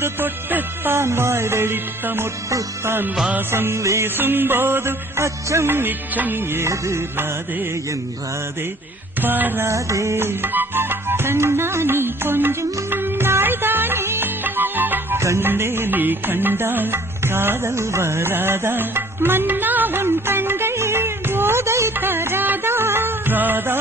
வந்து தொட்டுத்தான் வாய் வெடித்த மொட்டுத்தான் வாசம் வீசும்போது அச்சம் மிச்சம் ஏது ராதே என்றாதே பாராதே கண்ணா நீ கொஞ்சம் நாள்தானே கண்ணே நீ கண்டால் காதல் வராதா மன்னா உன் கண்கள் போதை தராதா ராதா